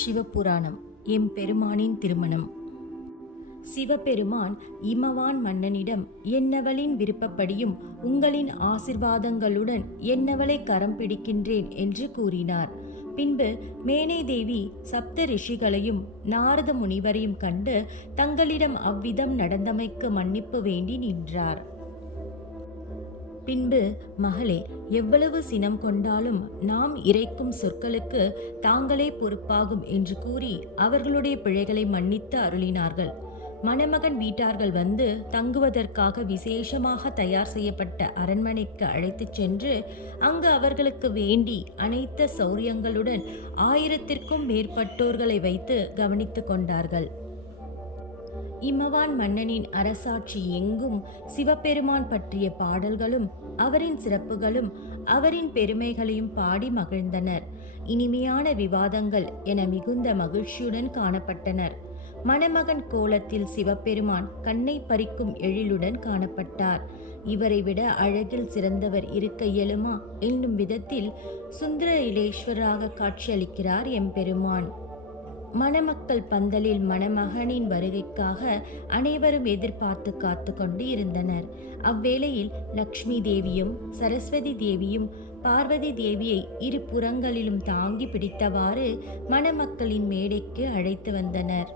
சிவபுராணம். எம்பெருமானின் திருமணம். சிவபெருமான் இமவான் மன்னனிடம், என்னவளின் விருப்பப்படியும் உங்களின் ஆசிர்வாதங்களுடன் என்னவளை கரம் பிடிக்கின்றேன் என்று கூறினார். பின்பு மேனை தேவி சப்த ரிஷிகளையும் நாரத முனிவரையும் கண்டு தங்களிடம் அவ்விதம் நடந்தமைக்கு மன்னிப்பு வேண்டி நின்றார். பின்பு, மகளே, எவ்வளவு சினம் கொண்டாலும் நாம் இறைக்கும் சொற்களுக்கு தாங்களே பொறுப்பாகும் என்று கூறி அவர்களுடைய பிழைகளை மன்னித்து அருளினார்கள். மணமகன் வீட்டார்கள் வந்து தங்குவதற்காக விசேஷமாக தயார் செய்யப்பட்ட அரண்மனைக்கு அழைத்துச் சென்று அங்கு அவர்களுக்கு வேண்டி அனைத்து சௌரியங்களுடன் 1000க்கும் மேற்பட்டோர்களை வைத்து கவனித்து கொண்டார்கள். இமவான் மன்னனின் அரசாட்சி எங்கும் சிவபெருமான் பற்றிய பாடல்களும் அவரின் சிறப்புகளும் அவரின் பெருமைகளையும் பாடி மகிழ்ந்தனர். இனிமையான விவாதங்கள் என மிகுந்த மகிழ்ச்சியுடன் காணப்பட்டனர். மணமகன் கோலத்தில் சிவபெருமான் கண்ணை பறிக்கும் எழிலுடன் காணப்பட்டார். இவரை விட அழகில் சிறந்தவர் இருக்க இயலுமா என்னும் விதத்தில் சுந்தர இலேஸ்வராக காட்சியளிக்கிறார் எம்பெருமான். மணமக்கள் பந்தலில் மணமகனின் வருகைக்காக அனைவரும் எதிர்பார்த்து காத்து கொண்டு இருந்தனர். அவ்வேளையில் லக்ஷ்மி தேவியும் சரஸ்வதி தேவியும் பார்வதி தேவியை இரு புறங்களிலும் தாங்கி பிடித்தவாறு மணமக்களின் மேடைக்கு அழைத்து வந்தனர்.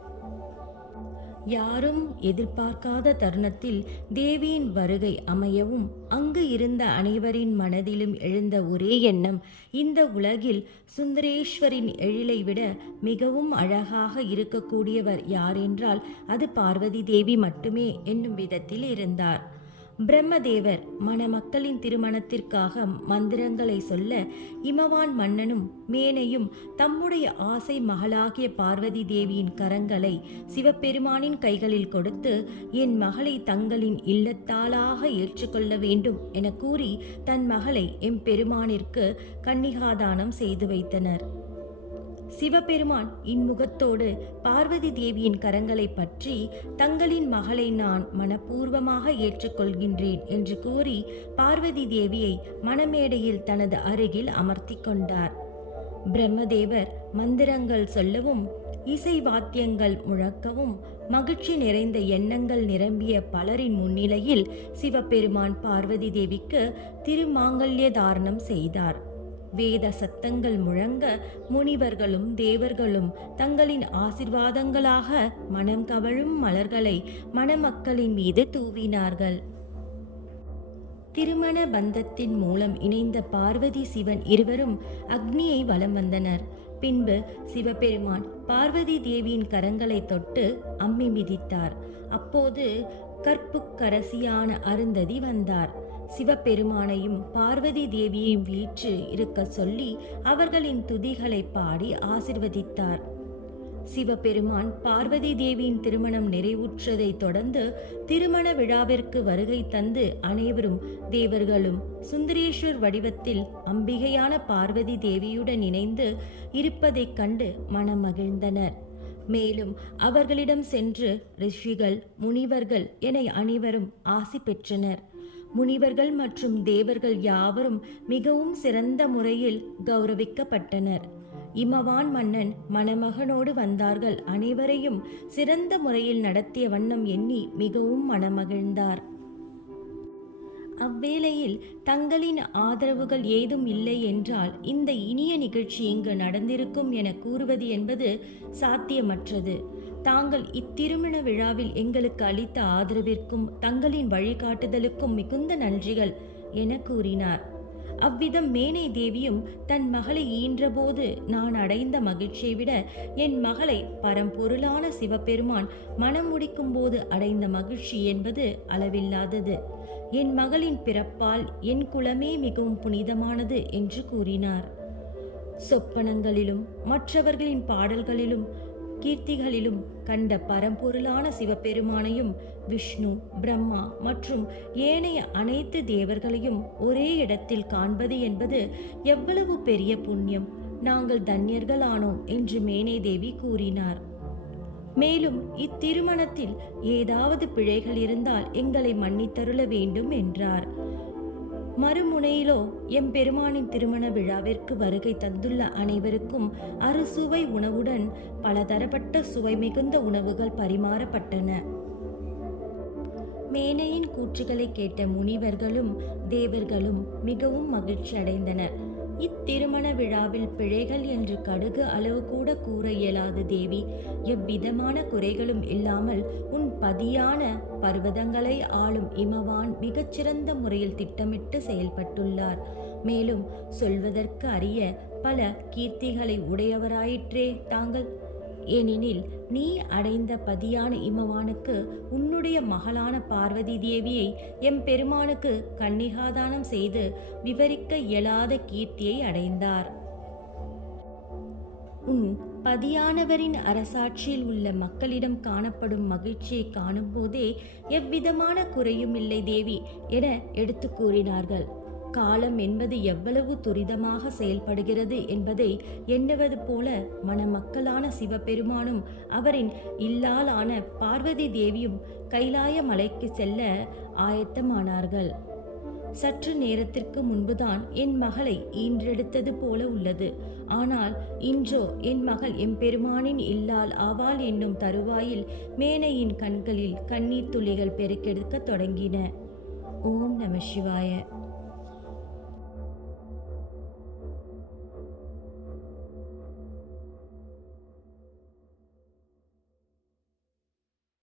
யாரும் எதிர்பார்க்காத தருணத்தில் தேவியின் வருகை அமையவும் அங்கு இருந்த அனைவரின் மனதிலும் எழுந்த ஒரே எண்ணம், இந்த உலகில் சுந்தரேஸ்வரின் எழிலை விட மிகவும் அழகாக இருக்கக்கூடியவர் யாரென்றால் அது பார்வதி தேவி மட்டுமே என்னும் விதத்தில் இருந்தார். பிரம்மதேவர் மணமக்களின் திருமணத்திற்காக மந்திரங்களை சொல்ல இமவான் மன்னனும் மேனையும் தம்முடைய ஆசை மகளாகிய பார்வதி தேவியின் கரங்களை சிவபெருமானின் கைகளில் கொடுத்து, என் மகளை தங்களின் இல்லத்தாளாக ஏற்றுக்கொள்ள வேண்டும் என கூறி தன் மகளை எம்பெருமானிற்கு கன்னிகாதானம் செய்து வைத்தனர். சிவபெருமான் இன்முகத்தோடு பார்வதி தேவியின் கரங்களை பற்றி, தங்களின் மகளை நான் மனப்பூர்வமாக ஏற்றுக்கொள்கின்றேன் என்று கூறி பார்வதி தேவியை மணமேடையில் தனது அருகில் அமர்த்தி கொண்டார். பிரம்மதேவர் மந்திரங்கள் சொல்லவும் இசை வாத்தியங்கள் முழக்கவும் மகிழ்ச்சி நிறைந்த எண்ணங்கள் நிரம்பிய பலரின் முன்னிலையில் சிவபெருமான் பார்வதி தேவிக்கு திருமாங்கல்ய தாரணம் செய்தார். வேத சத்தங்கள் முழங்க முனிவர்களும் தேவர்களும் தங்களின் ஆசிர்வாதங்களாக மனம் கவழும் மலர்களை மணமக்களின் மீது தூவினார்கள். திருமண பந்தத்தின் மூலம் இணைந்த பார்வதி சிவன் இருவரும் அக்னியை வலம் வந்தனர். பின்பு சிவபெருமான் பார்வதி தேவியின் கரங்களை தொட்டு அம்மி மிதித்தார். அப்போது கற்புக்கரசியான அருந்ததி வந்தார். சிவபெருமானையும் பார்வதி தேவியையும் வீற்று இருக்க சொல்லி அவர்களின் துதிகளை பாடி ஆசிர்வதித்தார். சிவபெருமான் பார்வதி தேவியின் திருமணம் நிறைவுற்றதை தொடர்ந்து திருமண விழாவிற்கு வருகை தந்து அனைவரும் தேவர்களும் சுந்தரேஸ்வர் வடிவத்தில் அம்பிகையான பார்வதி தேவியுடன் இணைந்து இருப்பதைக் கண்டு மனமகிழ்ந்தனர். மேலும் அவர்களிடம் சென்று ரிஷிகள் முனிவர்கள் என அனைவரும் ஆசி பெற்றனர். முனிவர்கள் மற்றும் தேவர்கள் யாவரும் மிகவும் சிறந்த முறையில் கௌரவிக்கப்பட்டனர். இமவான் மன்னன் மணமகனோடு வந்தார்கள் அனைவரையும் சிறந்த முறையில் நடத்திய வண்ணம் எண்ணி மிகவும் மனமகிழ்ந்தார். அவ்வேளையில் தங்களின் ஆதரவுகள் ஏதும் இல்லை என்றால் இந்த இனிய நிகழ்ச்சி இங்கு நடந்திருக்கும் என கூறுவது என்பது சாத்தியமற்றது. தாங்கள் இத்திருமண விழாவில் எங்களுக்கு அளித்த ஆதரவிற்கும் தங்களின் வழிகாட்டுதலுக்கும் மிகுந்த நன்றிகள் என கூறினார். அவ்விதம் மேனை தேவியும் தன் மகளை ஈன்றபோது நான் அடைந்த மகிழ்ச்சியை விட என் மகளை பரம்பொருளான சிவபெருமான் மனம் முடிக்கும் போது அடைந்த மகிழ்ச்சி என்பது அளவில்லாதது. என் மகளின் பிறப்பால் என் குலமே மிகவும் புனிதமானது என்று கூறினார். சொப்பனங்களிலும் மற்றவர்களின் பாடல்களிலும் கீர்த்திகளிலும் கண்ட பரம்பொருளான சிவபெருமானையும் விஷ்ணு, பிரம்மா மற்றும் ஏனைய அனைத்து தேவர்களையும் ஒரே இடத்தில் காண்பது என்பது எவ்வளவு பெரிய புண்ணியம்! நாங்கள் தன்யர்களானோம் என்று மேனை தேவி கூறினார். மேலும் இத்திருமணத்தில் ஏதாவது பிழைகள் இருந்தால் எங்களை மன்னித்தருள வேண்டும் என்றார். மறுமுனையிலோ எம்பெருமானின் திருமண விழாவிற்கு வருகை தந்துள்ள அனைவருக்கும் அறுசுவை உணவுடன் பலதரப்பட்ட சுவை மிகுந்த உணவுகள் பரிமாறப்பட்டன. மேனையின் கூற்றுகளை கேட்ட முனிவர்களும் தேவர்களும் மிகவும் மகிழ்ச்சி அடைந்தனர். இத்திருமண விழாவில் பிழைகள் என்று கடுகு அளவு கூட கூற இயலாது தேவி. எவ்விதமான குறைகளும் இல்லாமல் உன் பதியான பர்வதங்களை ஆளும் இமவான் மிகச்சிறந்த முறையில் திட்டமிட்டு செயல்பட்டுள்ளார். மேலும் சொல்வதற்கு அரிய பல கீர்த்திகளை உடையவராயிற்றே தாங்கள். ஏனெனில் நீ அடைந்த பதியான இமவானுக்கு உன்னுடைய மகளான பார்வதி தேவியை எம்பெருமானுக்கு கன்னிகாதானம் செய்து விவரிக்க இயலாத கீர்த்தியை அடைந்தார். உன் பதியானவரின் அரசாட்சியில் உள்ள மக்களிடம் காணப்படும் மகிழ்ச்சியை காணும் போதே எவ்விதமான குறையும் இல்லை தேவி என எடுத்து கூறினார்கள். காலம் என்பது எவ்வளவு துரிதமாக செயல்படுகிறது என்பதை எண்ணுவது போல மணமக்களான சிவபெருமானும் அவரின் இல்லாளான பார்வதி தேவியும் கைலாய மலைக்கு செல்ல ஆயத்தமானார்கள். சற்று நேரத்திற்கு முன்புதான் என் மகளை ஈன்றெடுத்தது போல உள்ளது. ஆனால் இன்றோ என் மகள் எம்பெருமானின் இல்லாள் ஆவாள் என்னும் தருவாயில் மேனையின் கண்களில் கண்ணீர் துளிகள் பெருக்கெடுக்க தொடங்கின. ஓம் நம சிவாய.